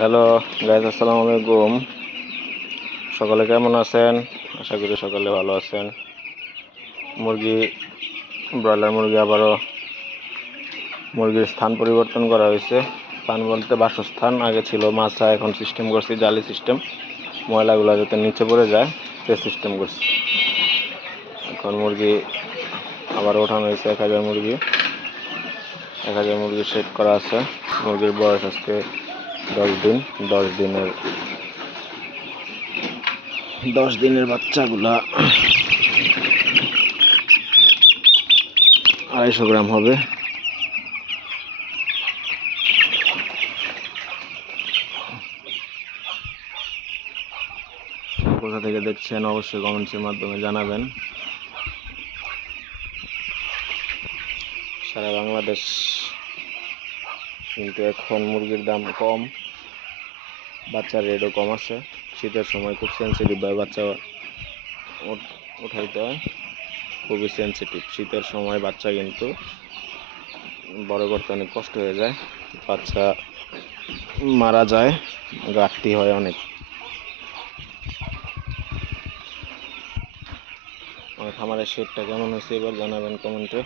Hello guys, আসসালামু আলাইকুম। সকালে কেমন আছেন? আশা করি সকালে ভালো আছেন। ব্রয়লার মুরগি আবারও মুরগির স্থান পরিবর্তন করা হয়েছে। স্থান বলতে বাসস্থান। আগে ছিল মাছা, এখন সিস্টেম করছি জালি সিস্টেম, ময়লাগুলো যাতে নিচে পড়ে যায় সে সিস্টেম করছি। এখন মুরগি আবার ওঠানো হয়েছে 1000 মুরগি। 1000 মুরগি সেট করা আছে। মুরগির বয়স আজকে 10 দিন। 10 দিনের বাচ্চাগুলা 250 গ্রাম হবে। কোথা থেকে দেখছেন অবশ্যই কমেন্টসের মাধ্যমে জানাবেন। সারা বাংলাদেশ কিন্তু এখন মুরগির দাম কম, বাচ্চার রেটও কম আছে। শীতের সময় খুব সেন্সিটিভ ভাবে বাচ্চা উঠাইতে হয়, খুবই সেন্সিটিভ। শীতের সময় বাচ্চা কিন্তু বড় করতে অনেক কষ্ট হয়ে যায়, বাচ্চা মারা যায়, ঘাটতি হয় অনেক। আমার খামারের শেডটা কেমন হয়েছে এবার জানাবেন কমেন্টে।